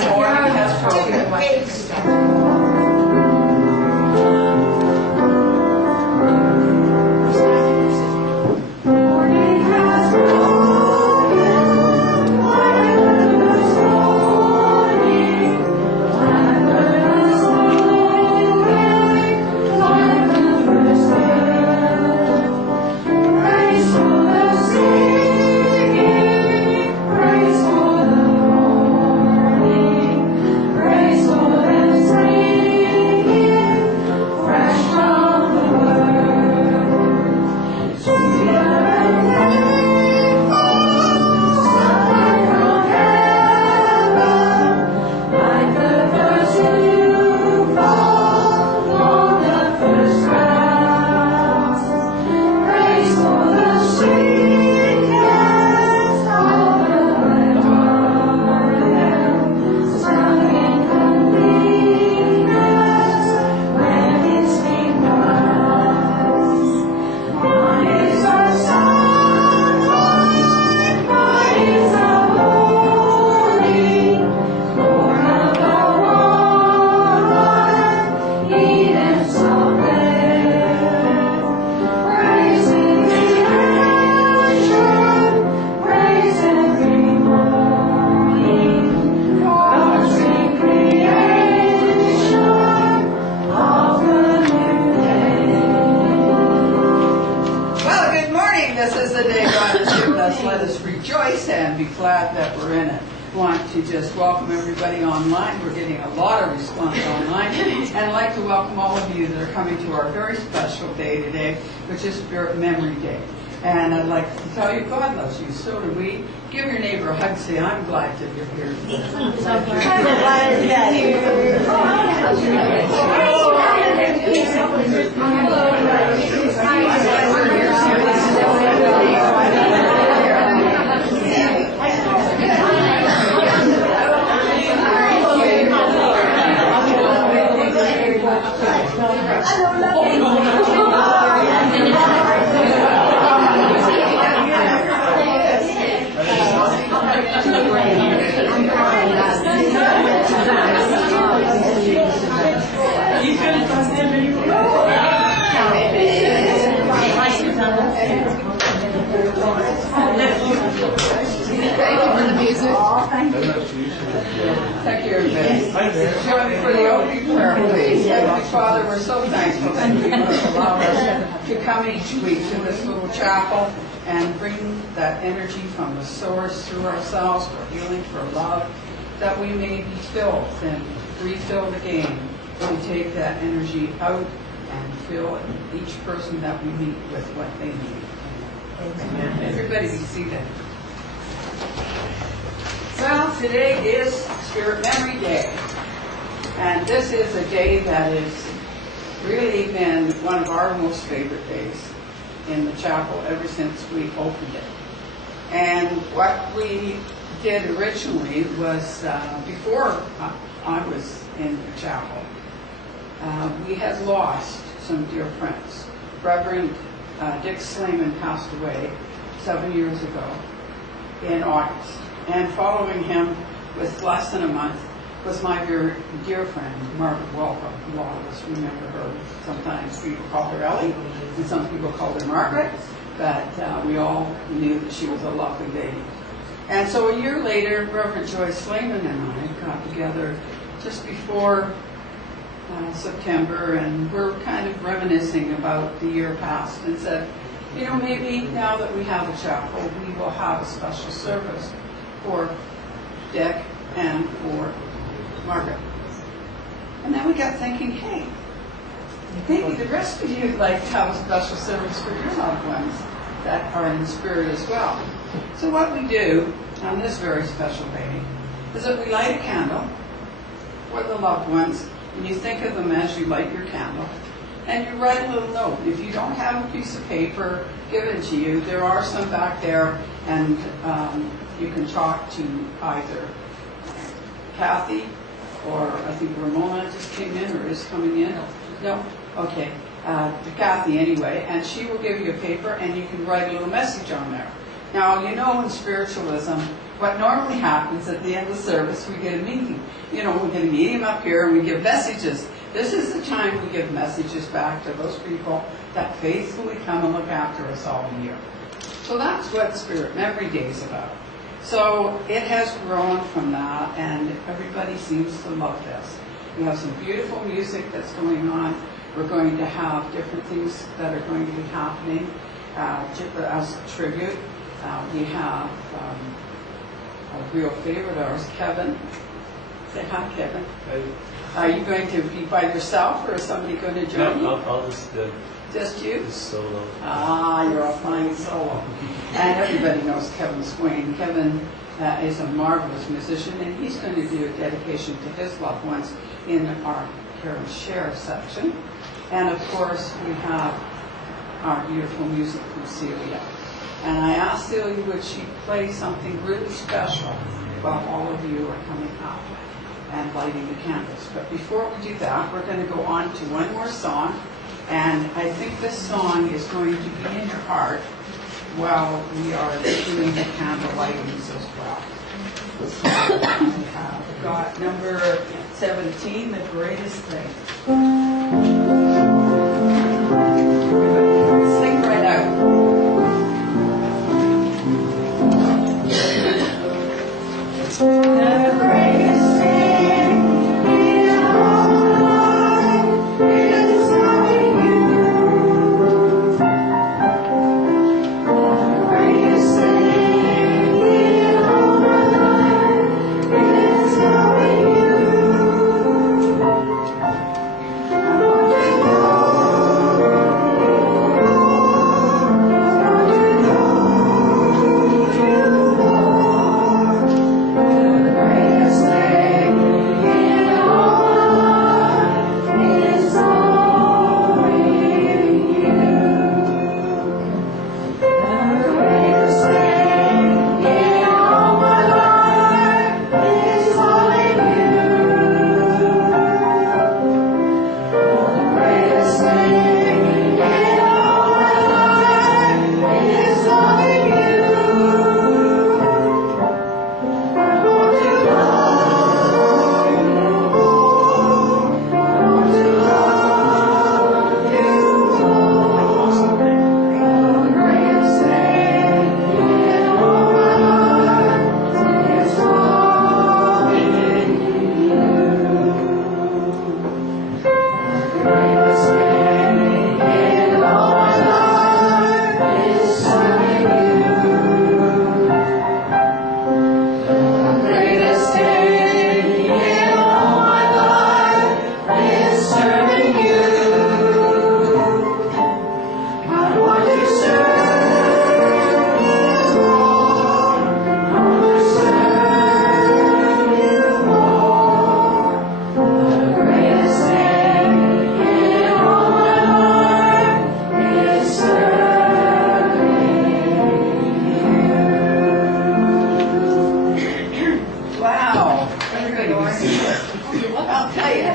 morning has broken. Let us rejoice and be glad that we're in it. I want to just welcome everybody online. We're getting a lot of response online. And I'd like to welcome all of you that are coming to our very special day today, which is Spirit Memory Day. And I'd like to tell you, God loves you, so do we. Give your neighbor a hug, say, I'm glad that you're here. I'm so glad that Thank you, everybody. Join me for the opening prayer, please. Heavenly Father, we're so thankful that you have allowed us to come each week to this little chapel and bring that energy from the source through ourselves for healing, for love, that we may be filled and refilled again to take that energy out and fill each person that we meet with what they need. Amen. Everybody be seated. Well, today is Spirit Memory Day, and this is a day that has really been one of our most favorite days in the chapel ever since we opened it. And what we did originally was, before I was in the chapel, we had lost some dear friends. Reverend Dick Slayman passed away 7 years ago in August. And following him with less than a month was my very dear friend, Margaret Walker. A lot of us remember her. Sometimes people called her Ellie, and some people called her Margaret, but we all knew that she was a lovely lady. And so a year later, Reverend Joyce Slayman and I got together just before September, and we're kind of reminiscing about the year past and said, you know, maybe now that we have a chapel, we will have a special service for Dick and for Margaret. And then we got thinking, hey, maybe the rest of you would like to have a special service for your loved ones that are in the spirit as well. So what we do on this very special day is that we light a candle for the loved ones, and you think of them as you light your candle, and you write a little note. If you don't have a piece of paper given to you, there are some back there, and you can talk to either Kathy, or I think Ramona just came in or is coming in. No? Okay. To Kathy anyway, and she will give you a paper and you can write a little message on there. Now, you know in spiritualism, what normally happens at the end of the service, we get a meeting. You know, we get a meeting up here and we give messages. This is the time we give messages back to those people that faithfully come and look after us all year. So that's what Spirit Memory Day is about. So it has grown from that, and everybody seems to love this. We have some beautiful music that's going on. We're going to have different things that are going to be happening as a tribute. We have a real favorite of ours, Kevin. Say hi, Kevin. Hey. Are you going to be by yourself, or is somebody going to join you? I'll Just you? just solo. Ah, you're a flying solo. And everybody knows Kevin Swain. Kevin is a marvelous musician, and he's going to do a dedication to his loved ones in our Care and Share section. And of course, we have our beautiful music from Celia. And I asked Celia, would she play something really special while all of you are coming up and lighting the candles. But before we do that, we're going to go on to one more song. And I think this song is going to be in your heart while we are doing the candle lightings as well. So we have got number 17, The Greatest Thing. Sing right out. The greatest thing in all life is loving you. The greatest thing in all life is loving you. I want to know you more. The greatest thing in all life is knowing you. The greatest thing in all my life is loving you. The greatest thing in all my life is loving you. I want to love you more. I want to love you more. The greatest thing in all my life is loving you. The greatest thing in all my life is serving you. The greatest thing in all my life is serving you. I want to serve you, Lord. I want to serve you more. The greatest thing in all my life is serving you. Wow. Everybody wants to see it. I'll tell you,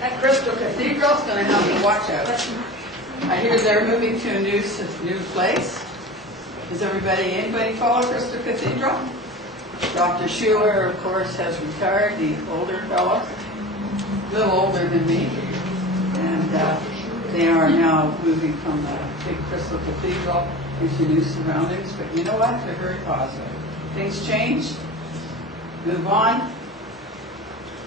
that Crystal Cathedral's going to have to watch out. I hear they're moving to a new place. Does anybody follow Crystal Cathedral? Dr. Schuler, of course, has retired, the older fellow, a little older than me. And they are now moving from the big Crystal Cathedral into new surroundings. But you know what? They're very positive. Things change, move on.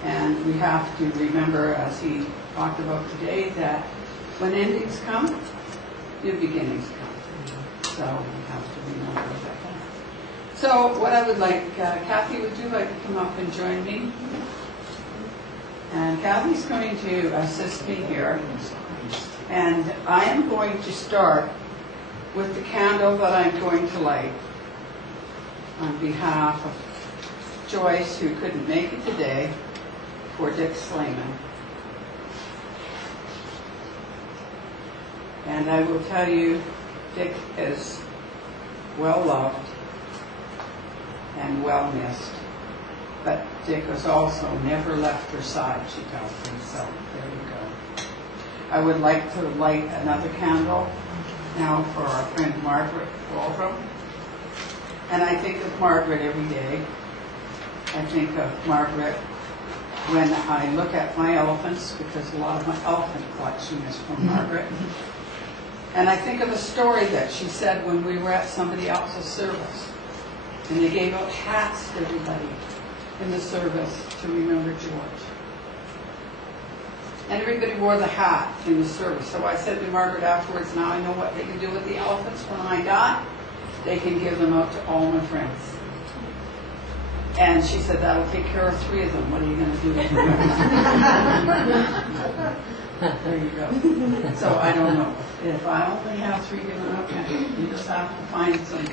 And we have to remember, as he talked about today, that when endings come, new beginnings come. So we have to remember that. So what I would like, Kathy, would you like to come up and join me? And Kathy's going to assist me here. And I am going to start with the candle that I'm going to light on behalf of Joyce, who couldn't make it today, for Dick Slayman. And I will tell you, Dick is well loved and well missed. But Dick was also never left her side, she tells me. So there you go. I would like to light another candle now for our friend Margaret Waldron. And I think of Margaret every day. I think of Margaret when I look at my elephants, because a lot of my elephant collection is from Margaret. And I think of a story that she said when we were at somebody else's service. And they gave out hats to everybody in the service to remember George. And everybody wore the hat in the service. So I said to Margaret afterwards, now I know what they can do with the elephants when I die. They can give them out to all my friends. And she said, that'll take care of 3 of them. What are you going to do with them? There you go. So I don't know. If I only have 3 given up, you just have to find some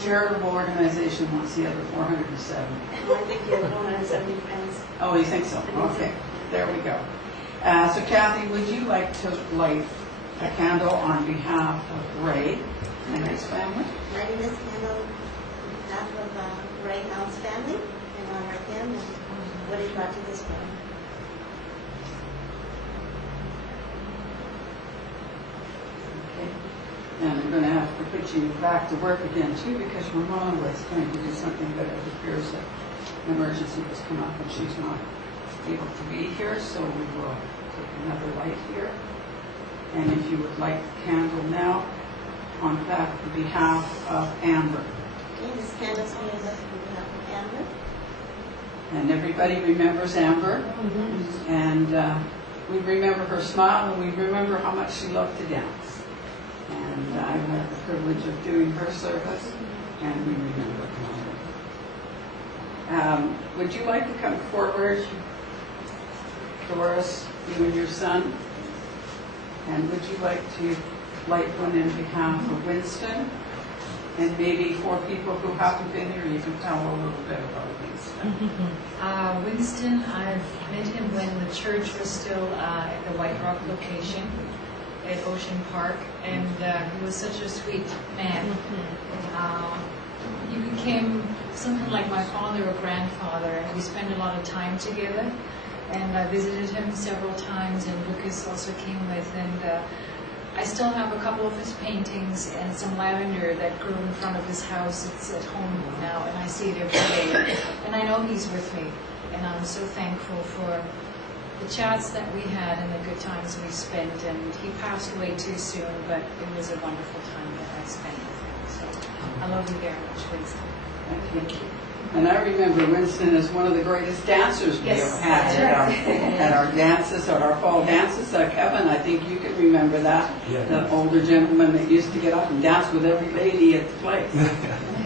charitable organization wants the other 407. I think you have 170 friends. Oh, you think so? Okay. There we go. So Kathy, would you like to light a candle on behalf of Ray and his family? Lighting this candle on behalf of Ray Hound's family and honor him and what he brought to this world. Okay. And I'm going to have to put you back to work again too, because Ramona was going to do something, but it appears that an emergency has come up and she's not able to be here, so we will take another light here. And if you would like the candle now, on behalf of Amber. Okay, this candle's going to be on behalf of Amber. And everybody remembers Amber. Mm-hmm. And we remember her smile, and we remember how much she loved to dance. And I had the privilege of doing her service, and we remember her. Would you like to come forward, Doris, you and your son? And would you like to light one in behalf of Winston? And maybe for people who haven't been here, you can tell a little bit about Winston. Winston, I've met him when the church was still at the White Rock location at Ocean Park, and he was such a sweet man. He became something like my father or grandfather, and we spent a lot of time together. And I visited him several times, and Lucas also came with, and I still have a couple of his paintings and some lavender that grew in front of his house. It's at home now, and I see it every day. And I know he's with me, and I'm so thankful for the chats that we had and the good times we spent. And he passed away too soon, but it was a wonderful time that I spent with him. So I love you very much, Winston. Thank you. And I remember Winston as one of the greatest dancers we ever had at our dances, at our fall dances. Kevin, I think you can remember that. Yeah. The older gentleman that used to get up and dance with every lady at the place.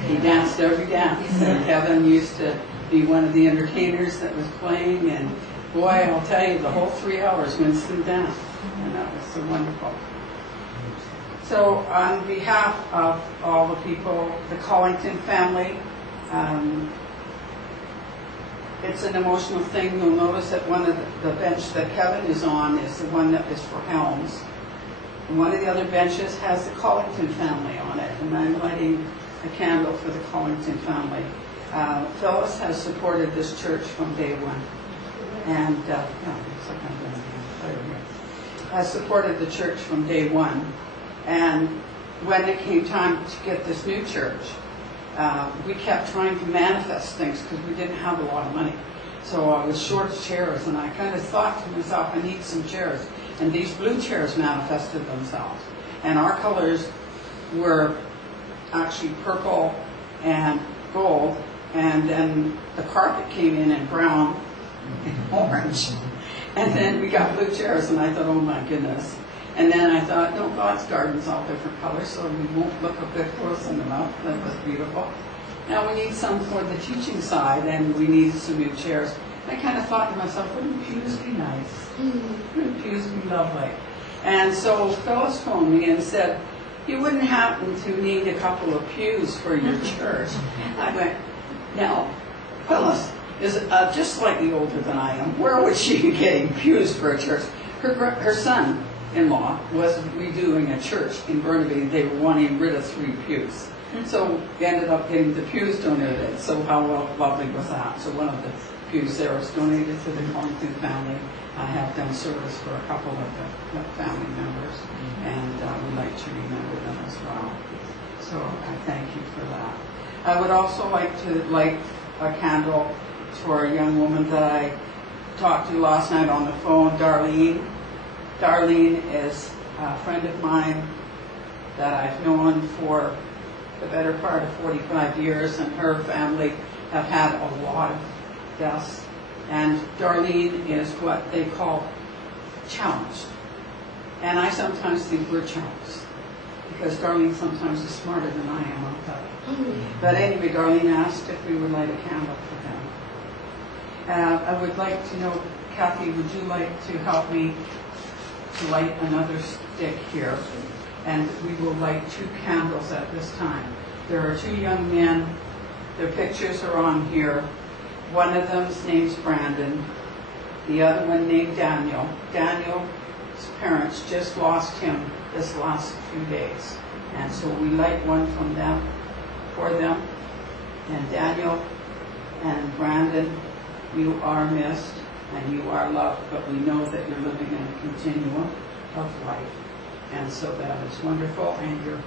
He danced every dance. And Kevin used to be one of the entertainers that was playing. And boy, I'll tell you, the whole 3 hours Winston danced. And that was so wonderful. So on behalf of all the people, the Collington family, it's an emotional thing. You'll notice that one of the bench that Kevin is on is the one that is for Helms. And one of the other benches has the Collington family on it, and I'm lighting a candle for the Collington family. Phyllis has supported this church from day one, and has supported the church from day one. And when it came time to get this new church, we kept trying to manifest things because we didn't have a lot of money. So I was short chairs, and I kind of thought to myself, I need some chairs. And these blue chairs manifested themselves. And our colors were actually purple and gold, and then the carpet came in brown and orange. And then we got blue chairs, and I thought, oh my goodness. And then I thought, no, God's garden's all different colors, so we won't look a bit close in the mouth. That was beautiful. Now we need some for the teaching side, and we need some new chairs. I kind of thought to myself, wouldn't pews be nice? Wouldn't pews be lovely? And so Phyllis phoned me and said, you wouldn't happen to need a couple of pews for your church? I went, now, Phyllis is just slightly older than I am. Where would she be getting pews for a church? Her son-in-law was redoing a church in Burnaby. They were wanting rid of 3 pews. So we ended up getting the pews donated. So how lovely was that? So one of the pews there was donated to the Collington family. I have done service for a couple of the family members, and we'd like to remember them as well. So I thank you for that. I would also like to light a candle for a young woman that I talked to last night on the phone, Darlene. Darlene is a friend of mine that I've known for the better part of 45 years, and her family have had a lot of deaths. And Darlene is what they call challenged. And I sometimes think we're challenged, because Darlene sometimes is smarter than I am, I'll tell you. But anyway, Darlene asked if we would light a candle for them. I would like to know, Kathy, would you like to help me to light another stick here? And we will light 2 candles at this time. There are 2 young men. Their pictures are on here. One of them's name's Brandon. The other one named Daniel. Daniel's parents just lost him this last few days. And so we light one from them, for them. And Daniel and Brandon, you are missed and you are loved, but we know that you're living in a continuum of life. And so that is wonderful. And your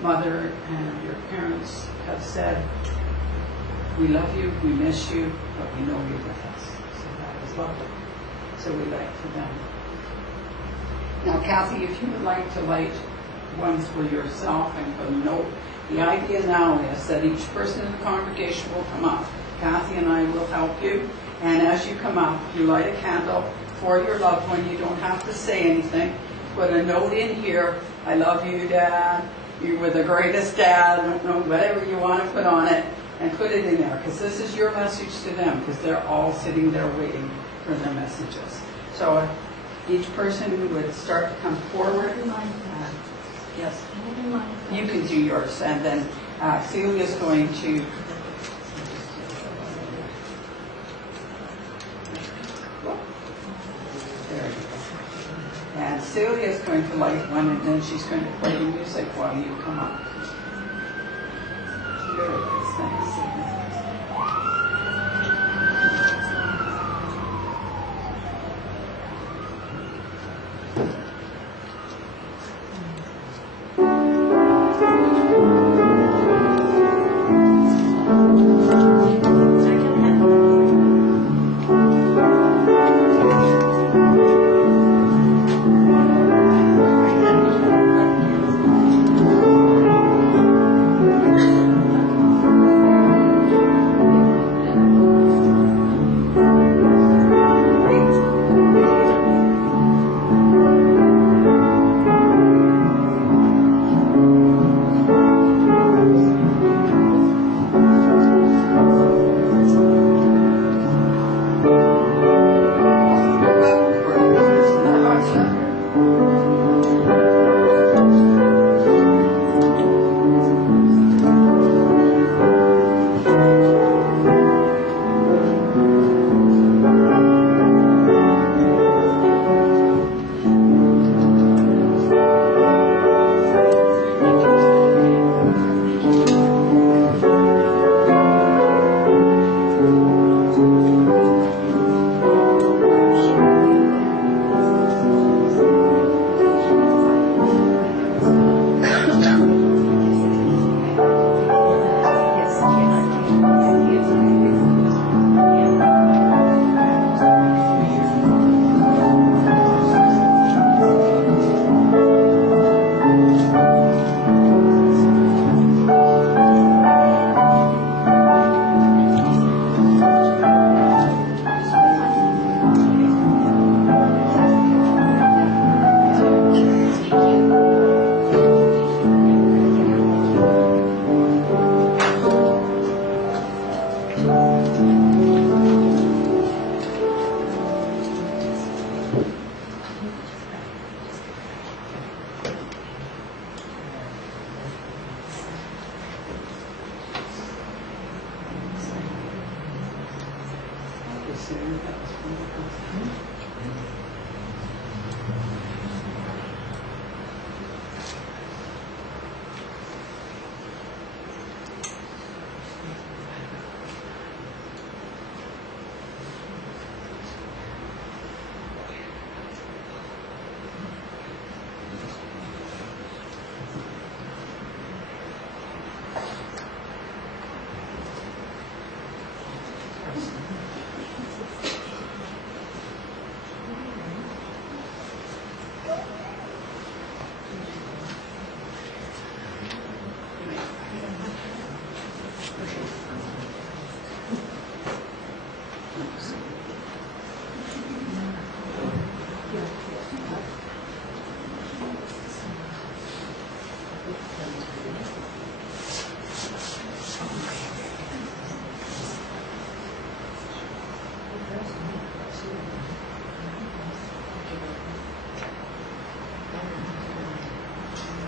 mother and your parents have said, we love you, we miss you, but we know you're with us. So that is lovely. So we light for them. Now, Kathy, if you would like to light one for yourself and put a note, the idea now is that each person in the congregation will come up. Kathy and I will help you. And as you come up, you light a candle for your loved one. You don't have to say anything. Put a note in here. I love you, Dad. You were the greatest dad. I don't know, whatever you want to put on it. And put it in there, because this is your message to them, because they're all sitting there waiting for their messages. So each person would start to come forward. Yes, you can do yours, and then Celia's going to. There you go. And Celia's going to light one, and then she's going to play the music while you come up. Very nice, thanks.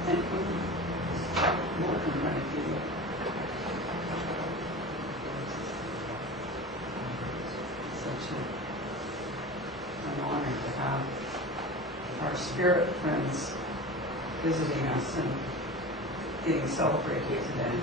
And more than right here. Such an honor to have our spirit friends visiting us and getting celebrated today.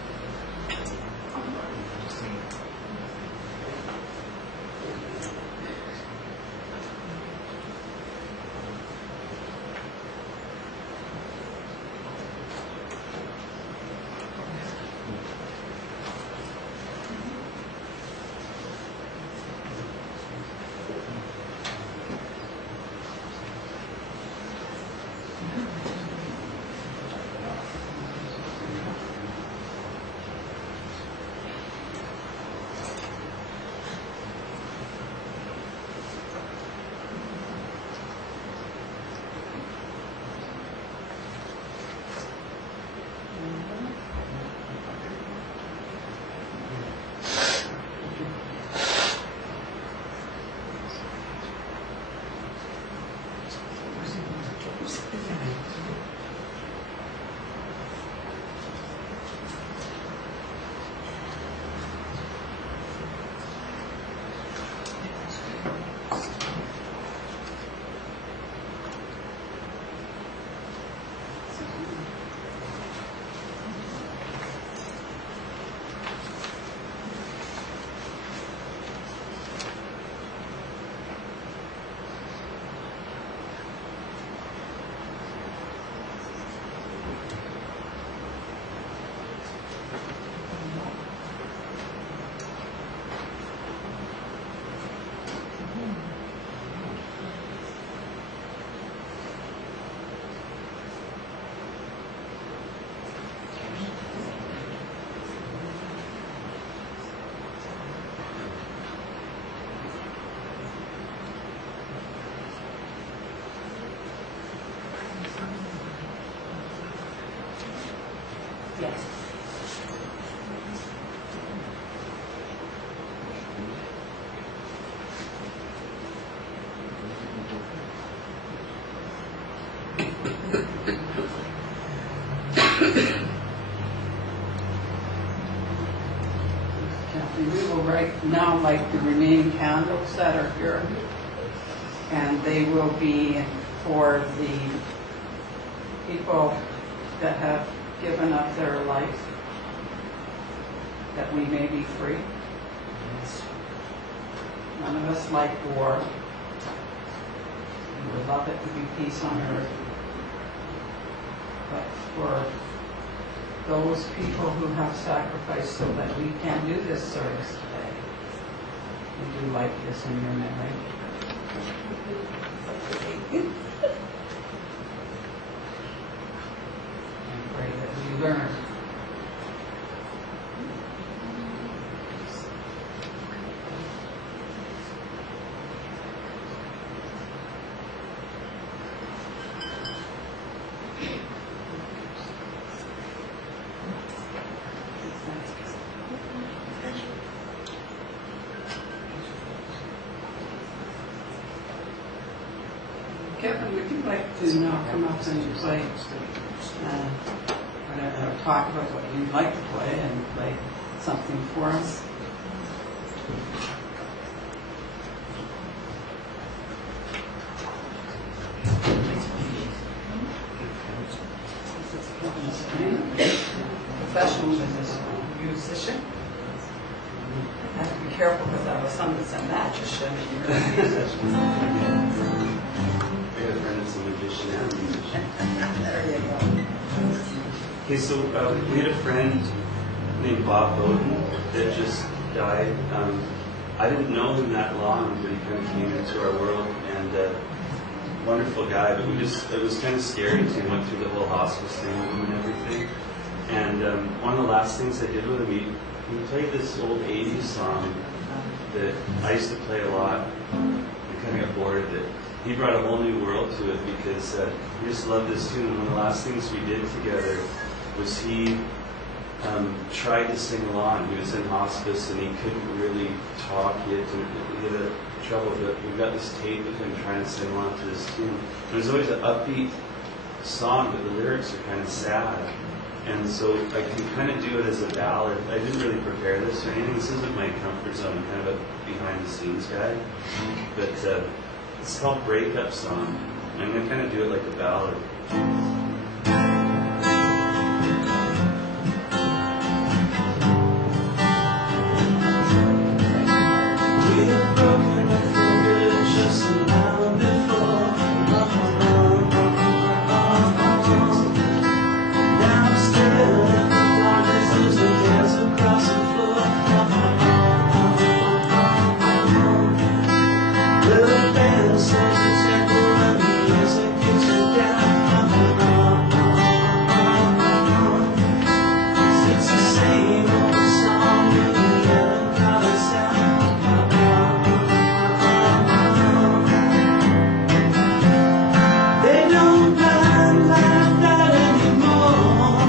Yes. Kathy, we will right now light the remaining candles that are here, and they will be for the people that have given up their life, that we may be free. None of us like war. We would love it to be peace on earth. But for those people who have sacrificed so that we can do this service today, we do like this in your memory. And pray that we learn. Kevin, would you like to now come up and play, or talk about what you'd like to play and play something for us? Professional musician. I have to be careful because I was son that's a magician and you're a musician. I got a friend that's a magician and a musician. There you go. Okay, so we had a friend named Bob Bowden that just died. I didn't know him that long, but he kind of came into our world, and wonderful guy, but it was kind of scary because he went through the whole hospice thing with him and everything. And one of the last things I did with him, he played this old 80s song, that I used to play a lot. I kind of got bored of it. He brought a whole new world to it because he just loved this tune. And one of the last things we did together was he tried to sing along. He was in hospice and he couldn't really talk yet. He had trouble, but we got this tape of him trying to sing along to this tune. It was always an upbeat song, but the lyrics are kind of sad. And so I can kind of do it as a ballad. I didn't really prepare this or anything. This isn't my comfort zone. I'm kind of a behind-the-scenes guy. But it's called Breakup Song. I'm going to kind of do it like a ballad. We have broken our fingers just an hour before. Now I'm still in the darkness, losing hands across the floor. The band slows the tempo and the music gets you down. It's the same old song with a melancholy sound. They don't mind like that anymore.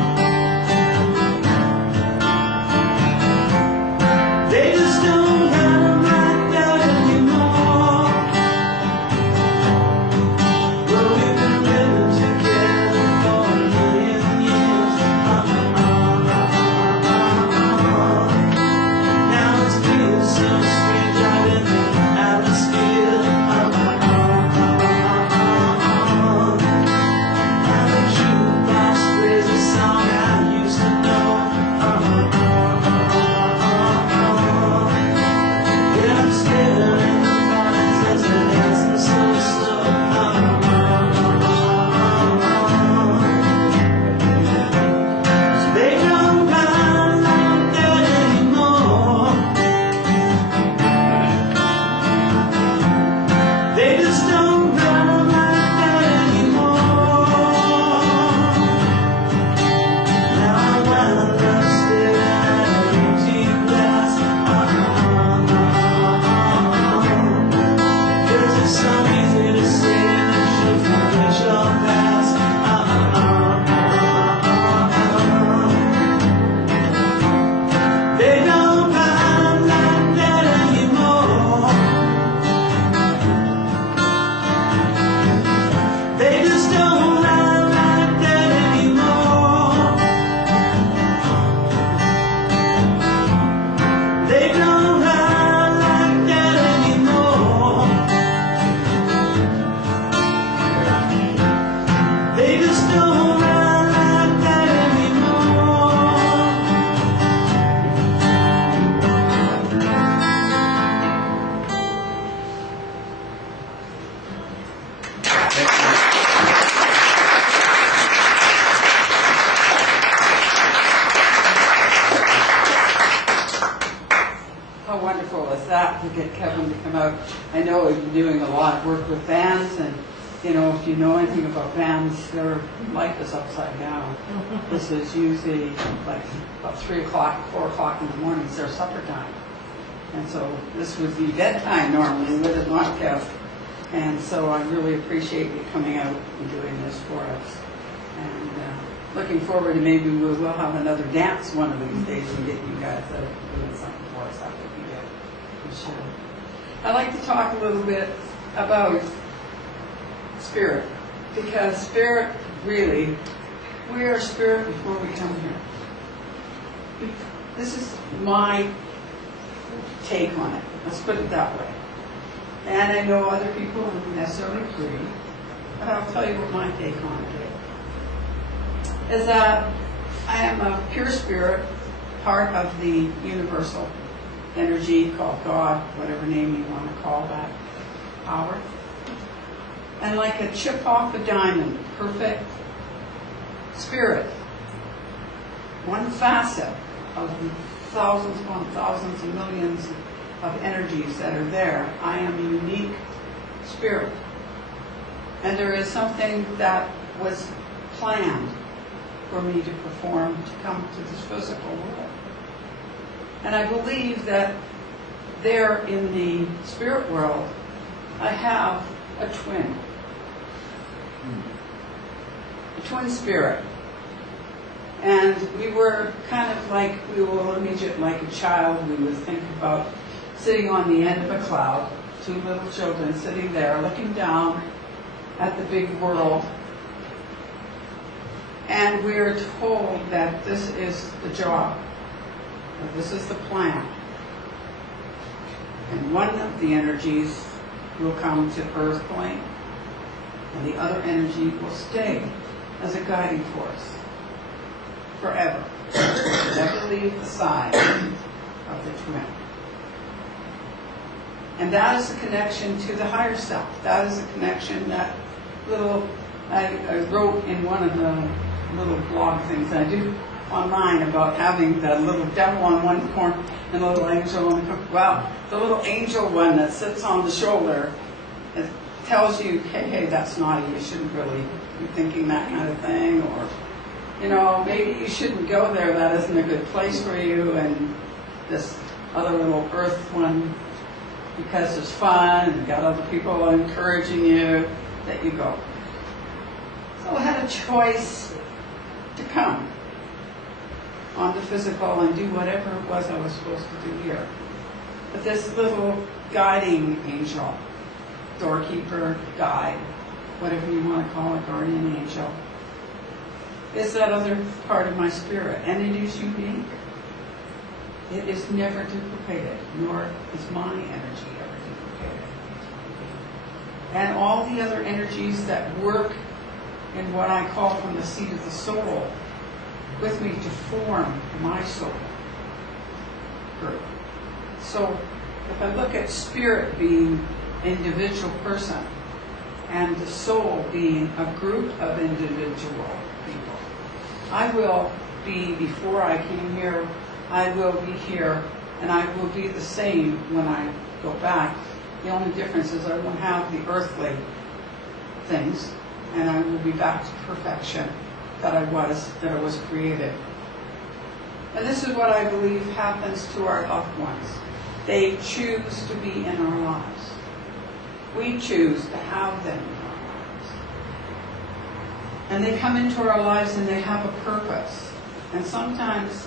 They just don't mind like that anymore. Well, we've been living together for a million years. Now it's feeling so strange out in the atmosphere. Now the jukebox plays a song I used to know. Yeah, I'm still in the mornings as it dancing so slow. They don't mind like that anymore. They just don't mind like that anymore. Now I wind up staring at an empty glass. 'Cause it's so easy to say that you forget your past. They don't mind like that anymore. They just don't mind like that anymore. They don't mind like that anymore. They just don't mind like that anymore. How wonderful is that to get Kevin to come out? I know he's been doing a lot of work with bands, and you know, if you know anything about bands, their life is upside down. This is usually like about 3 o'clock, 4 o'clock in the morning. It's their supper time. And so this would be bedtime normally, would it not, Kev? And so I really appreciate you coming out and doing this for us. And looking forward to maybe we will have another dance one of these days and get you guys out doing something for us. That would be good. For sure. I'd like to talk a little bit about spirit, because spirit, really, we are spirit before we come here. This is my take on it. Let's put it that way. And I know other people don't necessarily agree, but I'll tell you what my take on it is that I am a pure spirit, part of the universal energy called God, whatever name you want to call that power. And like a chip off a diamond, perfect spirit, one facet of thousands upon thousands and millions of energies that are there. I am a unique spirit. And there is something that was planned for me to perform, to come to this physical world. And I believe that there in the spirit world, I have a twin spirit. And we were kind of like, we will image it like a child. We would think about sitting on the end of a cloud, two little children sitting there looking down at the big world. And we're told that this is the job, that this is the plan. And one of the energies will come to Earth plane, and the other energy will stay as a guiding force forever. Never leave the side of the twin. And that is a connection to the higher self. That is a connection that I wrote in one of the little blog things I do online about having the little devil on one corner and the little angel on the corner. Well, the little angel one that sits on the shoulder, it tells you, hey, that's naughty. You shouldn't really be thinking that kind of thing. Or, maybe you shouldn't go there. That isn't a good place for you. And this other little earth one, because it's fun and got other people encouraging you, that you go. So I had a choice to come on the physical and do whatever it was I was supposed to do here. But this little guiding angel, doorkeeper, guide, whatever you want to call it, guardian angel, is that other part of my spirit, and it is unique. It is never duplicated, nor is my energy ever duplicated. And all the other energies that work in what I call from the seat of the soul with me to form my soul group. So if I look at spirit being an individual person and the soul being a group of individual people, I will be, before I came here, I will be here, and I will be the same when I go back. The only difference is I won't have the earthly things, and I will be back to perfection that I was created. And this is what I believe happens to our loved ones. They choose to be in our lives. We choose to have them in our lives. And they come into our lives and they have a purpose. And sometimes,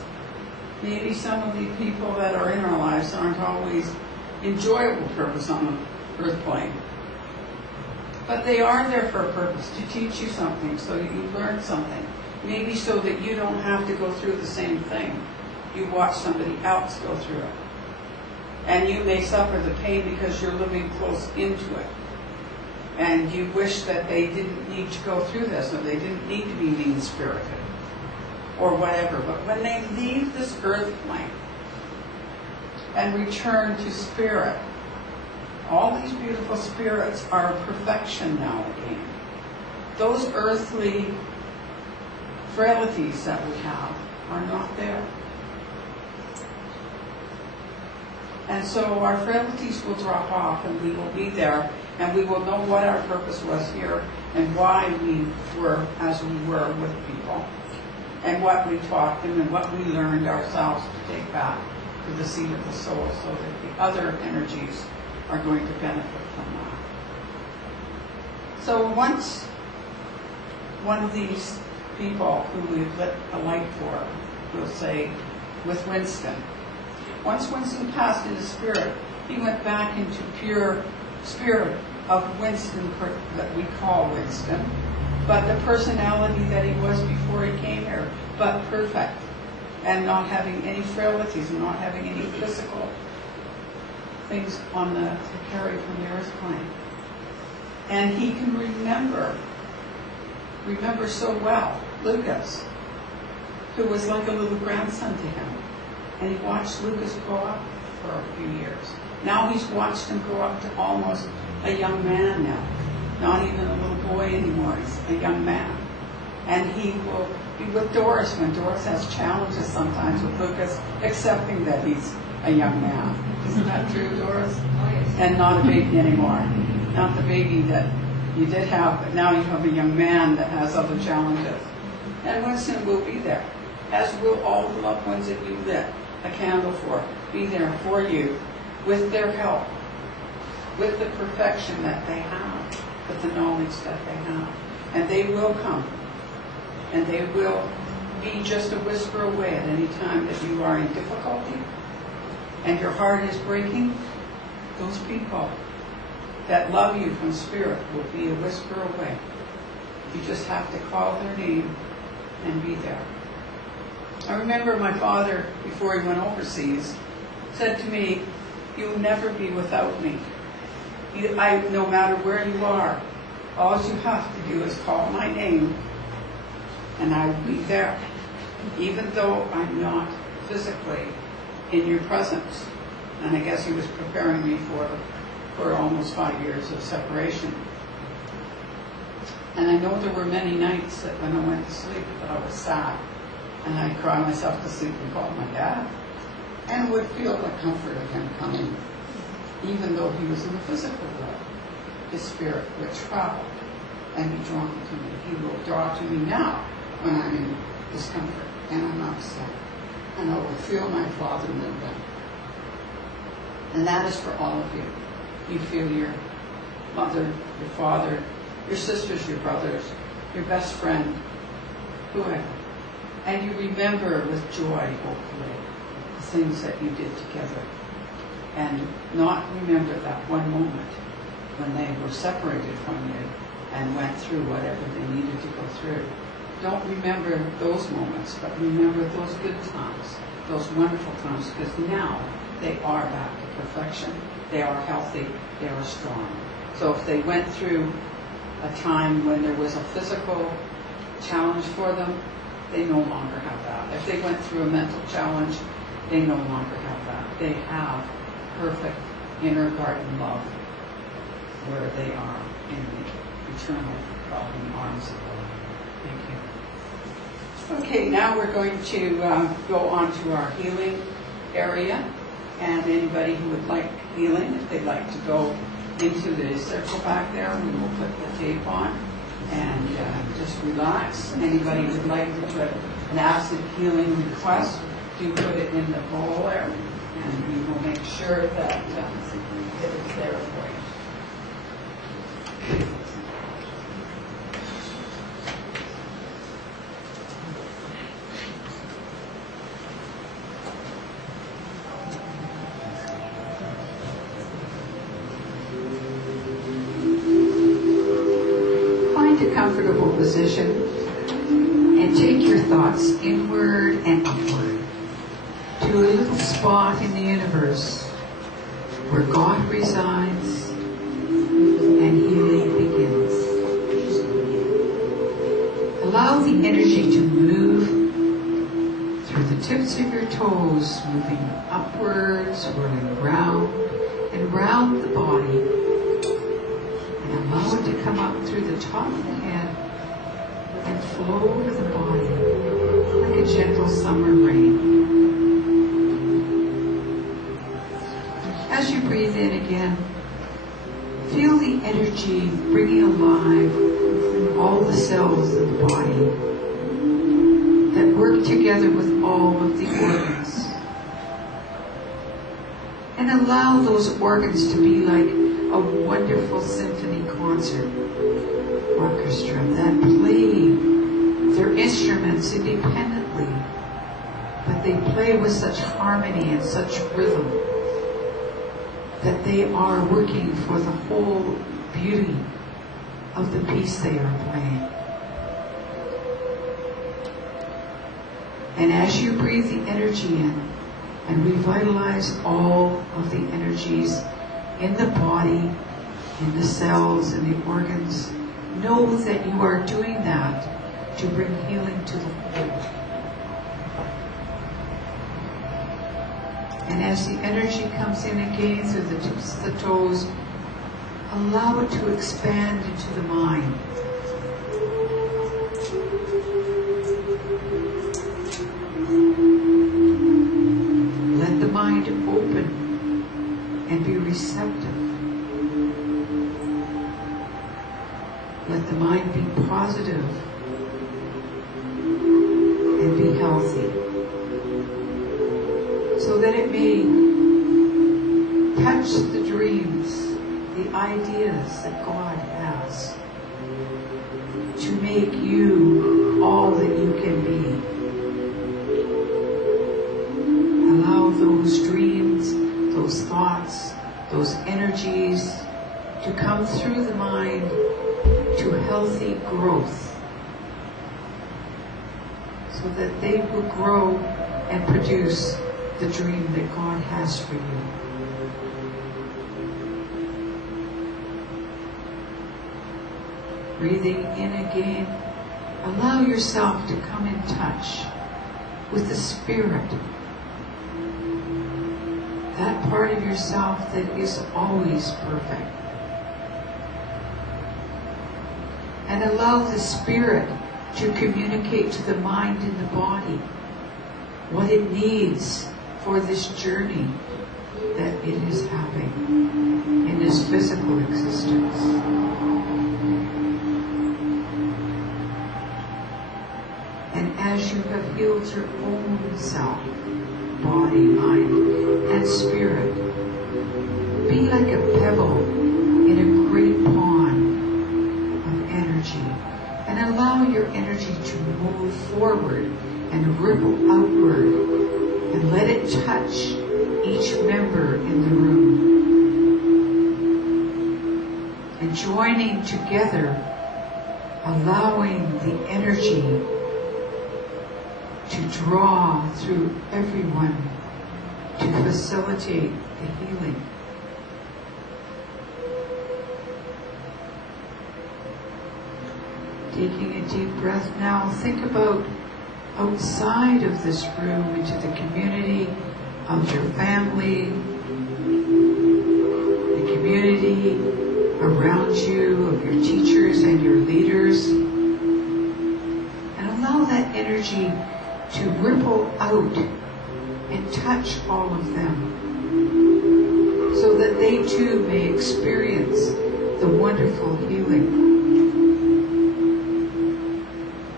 maybe some of the people that are in our lives aren't always enjoyable purpose on the earth plane. But they are there for a purpose, to teach you something so that you learn something. Maybe so that you don't have to go through the same thing. You watch somebody else go through it. And you may suffer the pain because you're living close into it. And you wish that they didn't need to go through this, or they didn't need to be mean-spirited, or whatever. But when they leave this earth plane and return to spirit, all these beautiful spirits are perfection now again. Those earthly frailties that we have are not there. And so our frailties will drop off, and we will be there, and we will know what our purpose was here and why we were as we were with people, and what we taught them and what we learned ourselves to take back to the seat of the soul, so that the other energies are going to benefit from that. So once one of these people who we've lit a light for, we'll say with Winston, once Winston passed into spirit, he went back into pure spirit of Winston that we call Winston, but the personality that he was before he came here, but perfect, and not having any frailties and not having any physical things to carry from the earth plane. And he can remember so well Lucas, who was like a little grandson to him. And he watched Lucas grow up for a few years. Now he's watched him grow up to almost a young man now. Not even a little boy anymore, he's a young man. And he will be with Doris when Doris has challenges sometimes with Lucas, accepting that he's a young man. Isn't that true, Doris? Oh, yes. And not a baby anymore. Not the baby that you did have, but now you have a young man that has other challenges. And Winston will be there, as will all the loved ones that you lit a candle for, be there for you with their help, with the perfection that they have, with the knowledge that they have. And they will come. And they will be just a whisper away at any time that you are in difficulty and your heart is breaking. Those people that love you from spirit will be a whisper away. You just have to call their name and be there. I remember my father, before he went overseas, said to me, "You'll never be without me. No matter where you are, all you have to do is call my name and I will be there, even though I'm not physically in your presence." And I guess he was preparing me for almost 5 years of separation. And I know there were many nights that when I went to sleep that I was sad. And I'd cry myself to sleep and call my dad. And would feel the comfort of him coming, even though he was in the physical world. His spirit would travel and be drawn to me. He will draw to me now when I'm in discomfort and I'm upset. And I will feel my father move them. And that is for all of you. You feel your mother, your father, your sisters, your brothers, your best friend, whoever. And you remember with joy, hopefully, the things that you did together. And not remember that one moment when they were separated from you and went through whatever they needed to go through. Don't remember those moments, but remember those good times, those wonderful times, because now they are back to perfection. They are healthy. They are strong. So if they went through a time when there was a physical challenge for them, they no longer have that. If they went through a mental challenge, they no longer have that. They have perfect inner garden love where they are in the eternal loving arms of God. Thank you. Okay, now we're going to go on to our healing area. And anybody who would like healing, if they'd like to go into the circle back there, we will put the tape on and just relax. Anybody who would like to put an acid healing request, do put it in the bowl there, and we will make sure that it is there for you. Comfortable position and take your thoughts inward and upward to a little spot in the universe where God resides and healing begins. Allow the energy to move through the tips of your toes, moving upwards, whirling round and round the body. And allow it to come up through the top of the head and flow to the body like a gentle summer rain. As you breathe in again, feel the energy bringing alive all the cells of the body that work together with all of the organs. And allow those organs to be like a wonderful symphony concert orchestra that play their instruments independently, but they play with such harmony and such rhythm that they are working for the whole beauty of the piece they are playing. And as you breathe the energy in and revitalize all of the energies in the body, in the cells, in the organs, know that you are doing that to bring healing to the whole. And as the energy comes in again through the tips of the toes, allow it to expand into the mind. Let the mind open and be receptive. Let the mind be positive and be healthy, so that it may touch the dreams, the ideas that God has to make you all that you can be. Allow those dreams, those thoughts, those energies to come through the mind to healthy growth, so that they will grow and produce the dream that God has for you. Breathing in again, allow yourself to come in touch with the Spirit, that part of yourself that is always perfect. And allow the Spirit to communicate to the mind and the body what it needs for this journey that it is having in this physical existence. And as you have healed your own self, body, mind, and spirit, be like a pebble in a great pond of energy, and allow your energy to move forward and ripple outward, and let it touch each member in the room. And joining together, allowing the energy to draw through everyone to facilitate the healing. Taking a deep breath now, think about outside of this room, into the community of your family, the community around you, of your teachers and your leaders, and allow that energy to ripple out and touch all of them, so that they too may experience the wonderful healing,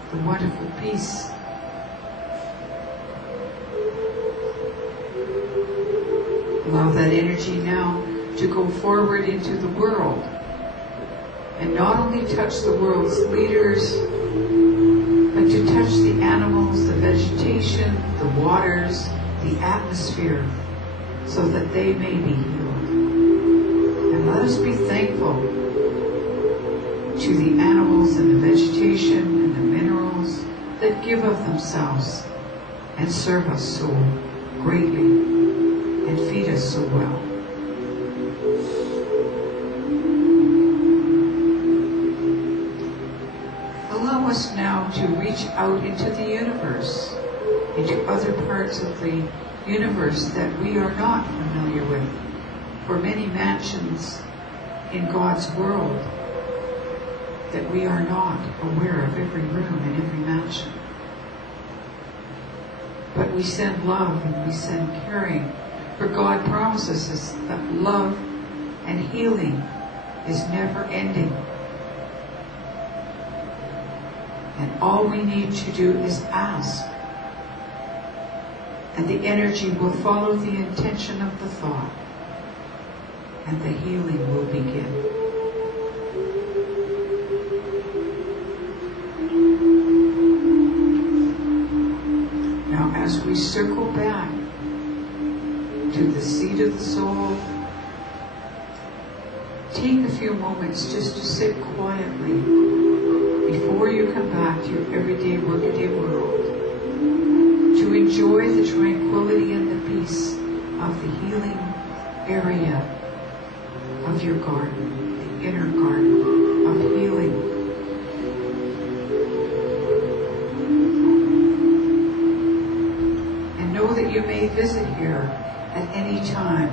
the wonderful peace. Allow that energy now to go forward into the world, and not only touch the world's leaders, but to touch the animals, the vegetation, the waters, the atmosphere, so that they may be healed. And let us be thankful to the animals and the vegetation and the minerals that give of themselves and serve us so greatly and feed us so well. Allow us now to reach out into the universe, into other parts of the universe that we are not familiar with, for many mansions in God's world that we are not aware of, every room and every mansion. But we send love and we send caring, for God promises us that love and healing is never ending. And all we need to do is ask. And the energy will follow the intention of the thought. And the healing will begin. Now as we circle back to the seat of the soul, take a few moments just to sit quietly before you come back to your everyday, workaday world, to enjoy the tranquility and the peace of the healing area of your garden, the inner garden of healing. And know that you may visit here at any time,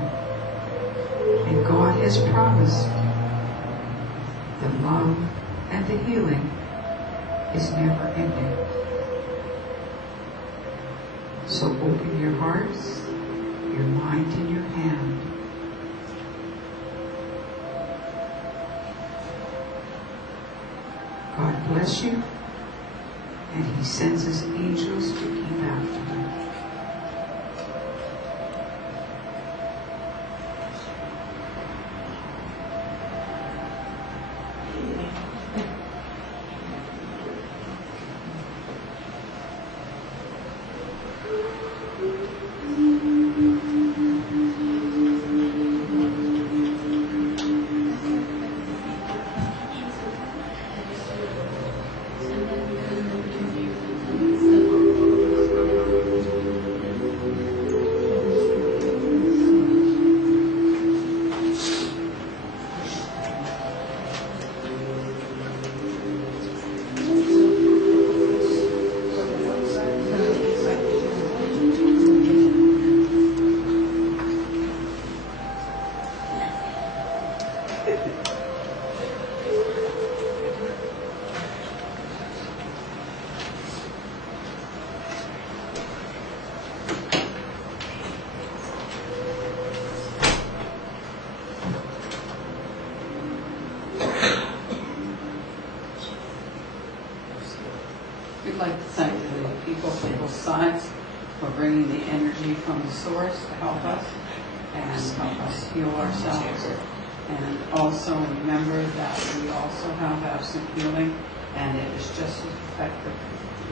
and God has promised that love and the healing is never ending. So open your hearts, your mind, and your hand. God bless you, and He sends His angels to keep after you. sides for bringing the energy from the source to help us and help us heal ourselves. And also remember that we also have absent healing, and it is just as effective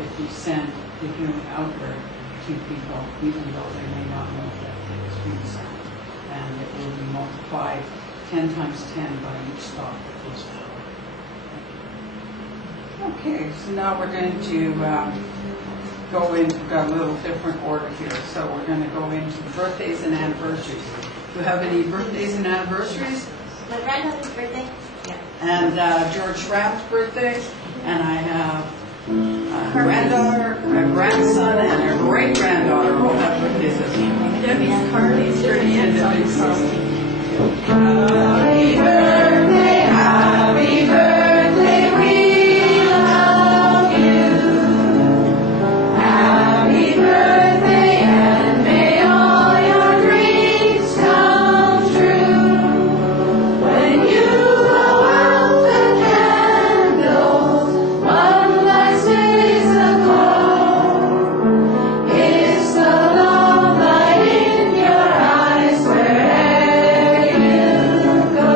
if we send the healing outward to people, even though they may not know that it is being sent. And it will be multiplied 10 times 10 by each thought that goes forward. Okay, so now we're going to go in, we've got a little different order here. So we're going to go into birthdays and anniversaries. Do you have any birthdays and anniversaries? My granddaughter's birthday. Yeah. And George Schrapp's birthday. And I have a granddaughter, a grandson, and a great-granddaughter all have birthdays this week. Debbie's Carly's Debbie and Debbie's Happy birthday, happy birthday, we love you. Happy birthday, and may all your dreams come true. When you blow out the candles, one last day's aglow, it's the love light in your eyes wherever you go.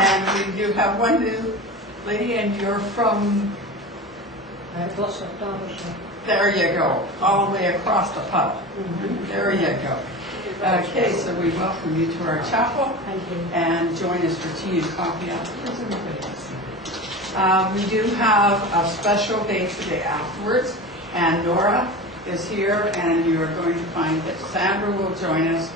And we do have one new lady, and you're from, there you go, all the way across the pub. There you go. Okay, so we welcome you to our chapel. Thank you. And join us for tea and coffee afterwards. Everybody else. We do have a special day today afterwards, and Nora is here, and you are going to find that Sandra will join us.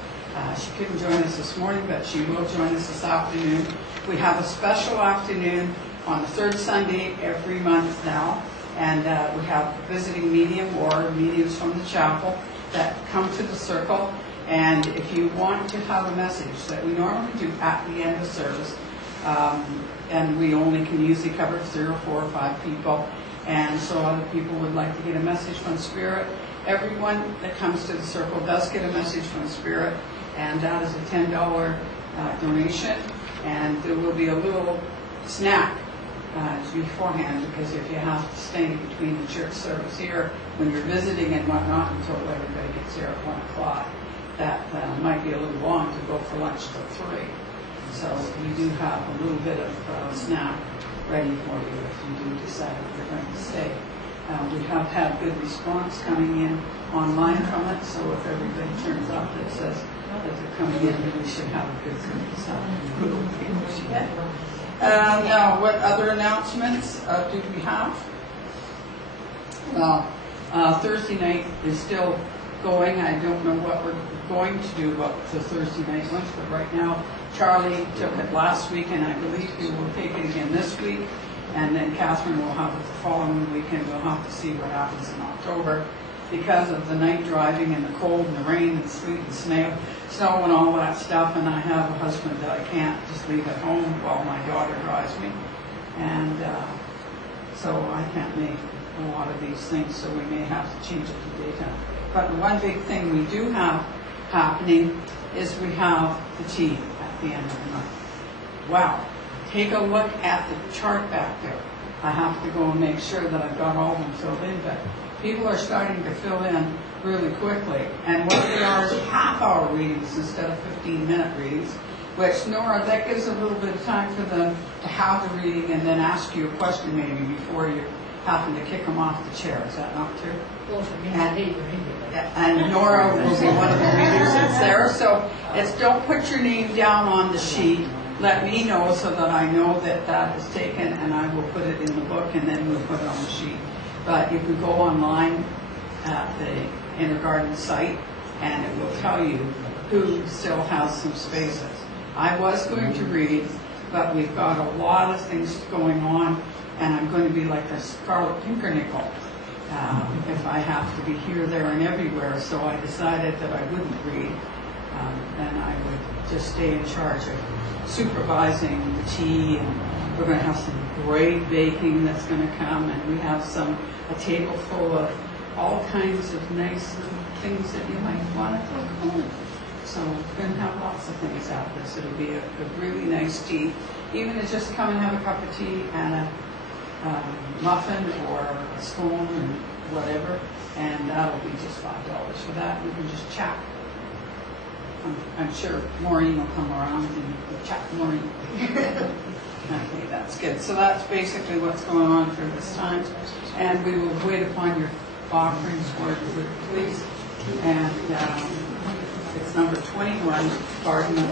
She couldn't join us this morning, but she will join us this afternoon. We have a special afternoon on the third Sunday every month now, and we have visiting medium or mediums from the chapel that come to the circle. And if you want to have a message that we normally do at the end of service, and we only can usually cover 3 or 4 or 5 people, and so other people would like to get a message from Spirit. Everyone that comes to the circle does get a message from Spirit, and that is a $10 donation, and there will be a little snack beforehand, because if you have to stay between the church service here when you're visiting and whatnot until everybody gets here at 1 o'clock, that might be a little long to go for lunch till 3. So we do have a little bit of snack ready for you if you do decide that you're going to stay. We have had good response coming in online from it, so if everybody turns up that says that they're coming in, then we should have a good group this afternoon. Now, what other announcements do we have? Well, Thursday night is still going. I don't know what we're going to do about the Thursday night ones, but right now Charlie took it last week, and I believe he will take it again this week, and then Catherine will have it the following week, and we'll have to see what happens in October because of the night driving and the cold and the rain and sleet and snow and all that stuff. And I have a husband that I can't just leave at home while my daughter drives me, and so I can't make a lot of these things, so we may have to change it to daytime. But the one big thing we do have happening is we have the tea at the end of the month. Wow. Take a look at the chart back there. I have to go and make sure that I've got all of them filled in, but people are starting to fill in really quickly. And what they are is half-hour readings instead of 15-minute readings, which, Nora, that gives a little bit of time for them to have the reading and then ask you a question maybe before you happen to kick them off the chair. Is that not true? And Nora will be one of the readers that's there. So it's don't put your name down on the sheet. Let me know so that I know that that is taken, and I will put it in the book, and then we'll put it on the sheet. But you can go online at the Innergarden site, and it will tell you who still has some spaces. I was going to read, but we've got a lot of things going on, and I'm going to be like a Scarlet Pinkernickel if I have to be here, there, and everywhere. So I decided that I wouldn't read, and I would just stay in charge of supervising the tea, and we're going to have some great baking that's going to come, and we have a table full of all kinds of nice little things that you might want to take home. So we're going to have lots of things out there. So it'll be a really nice tea. even to just come and have a cup of tea and a muffin or a scone and whatever, and that'll be just $5 for that. We can just chat. I'm sure Maureen will come around and we'll chat with Maureen. Okay, that's good. So that's basically what's going on for this time. And we will wait upon your offerings for it, please. And it's number 21, Garden of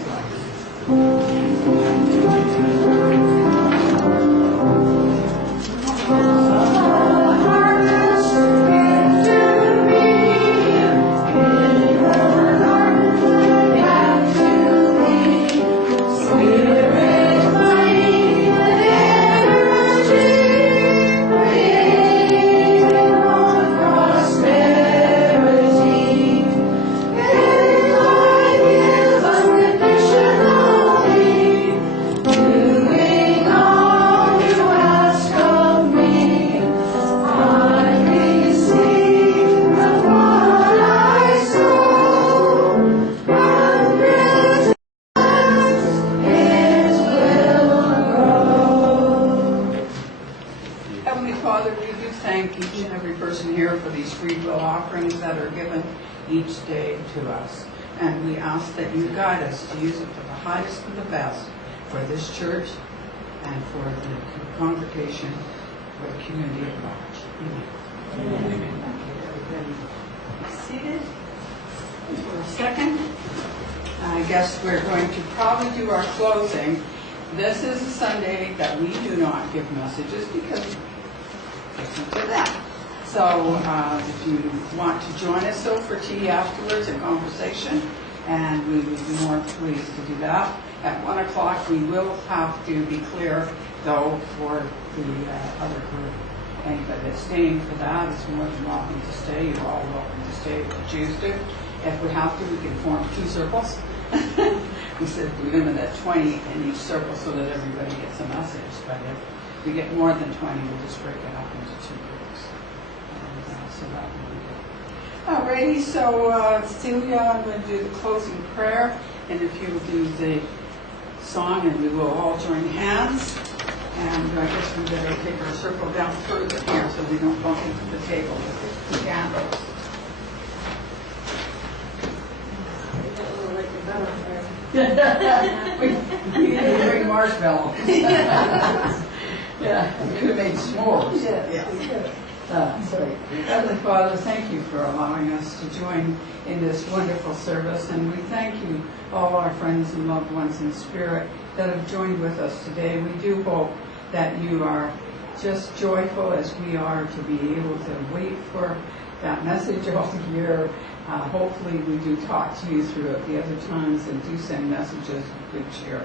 each day to us, and we ask that you guide us to use it for the highest and the best for this church and for the congregation, for the community at large. Amen. Amen. Everybody be seated for a second. I guess we're going to probably do our closing. This is a Sunday that we do not give messages because listen to that. So if you want to join us for tea afterwards, a conversation, and we would be more pleased to do that. At 1 o'clock, we will have to be clear, though, for the other group. Anybody that's staying for that is more than welcome to stay. You're all welcome to stay if you choose to. If we have to, we can form 2 circles. We said we limit at 20 in each circle so that everybody gets a message. But if we get more than 20, we'll just break it up into 2 groups. So that will be good. Alrighty, so Celia, I'm going to do the closing prayer, and if you will do the song, and we will all join hands. And I guess we better take our circle down further here so we don't bump into the table with the candles. we need to bring marshmallows. Yeah, we could have made s'mores. Yeah. That's right. Heavenly Father, thank you for allowing us to join in this wonderful service, and we thank you, all our friends and loved ones in spirit that have joined with us today. We do hope that you are just joyful as we are to be able to wait for that message all year. Hopefully we do talk to you throughout the other times and do send messages of good cheer.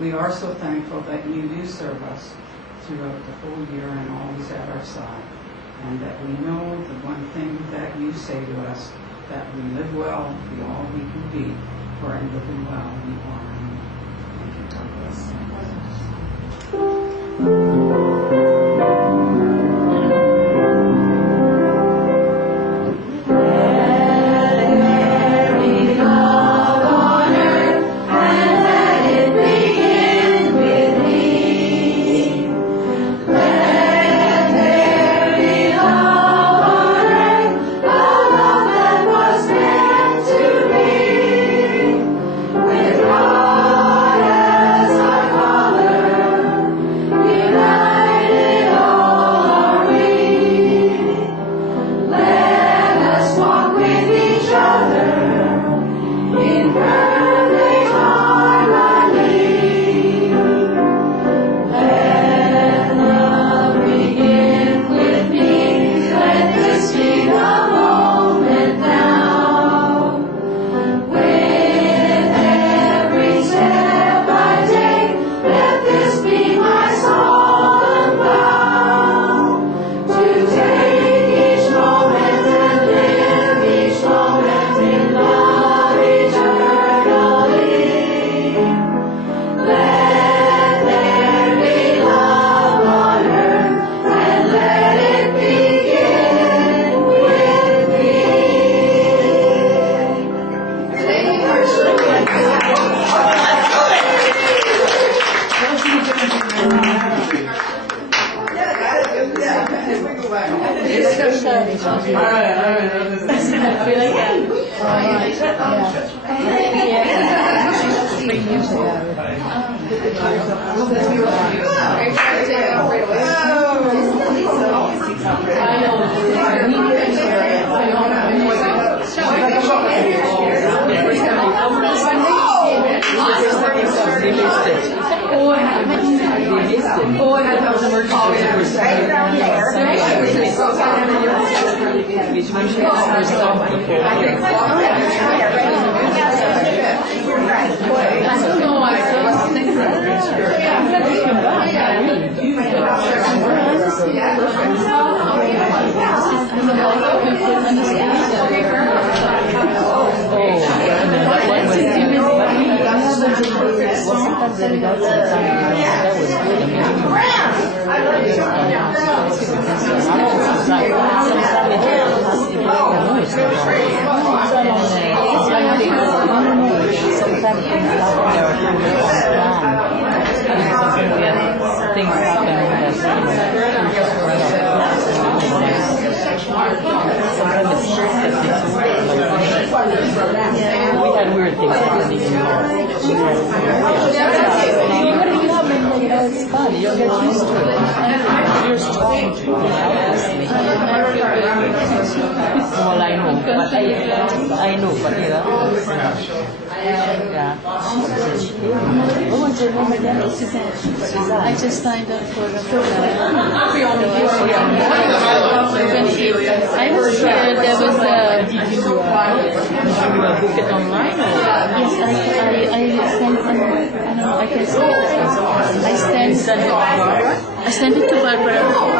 We are so thankful that you do serve us throughout the whole year and always at our side. And that we know the one thing that you say to us, that we live well, be all we can be, for in living well we honor you. Thank you, God bless. I just signed up for the I was here, there was a... Did you book it online? Yes, I sent some... I don't know, I can say it. I sent it to Barbara,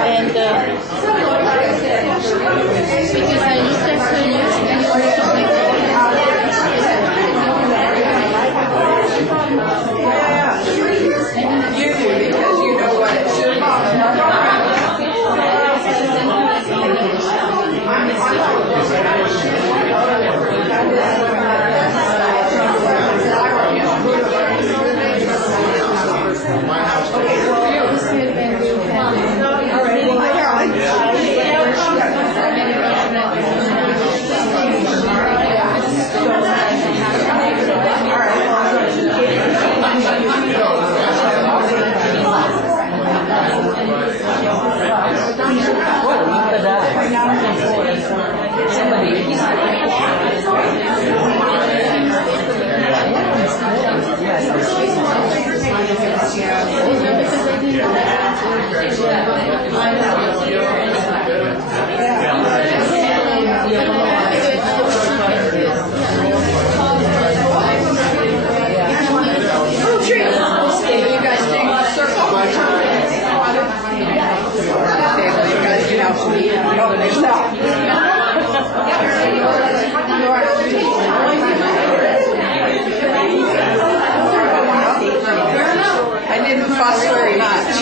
and because I looked at her list and she was like... You do, because you know what it should I didn't fuss very much.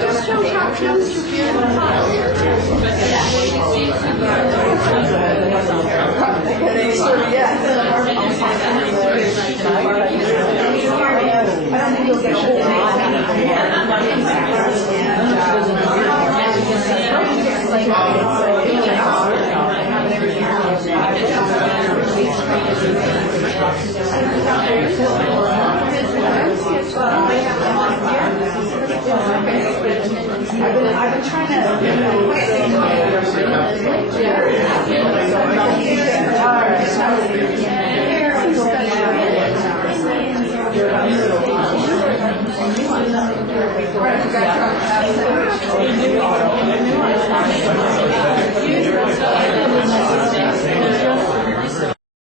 Just show how close you feel. I've been trying to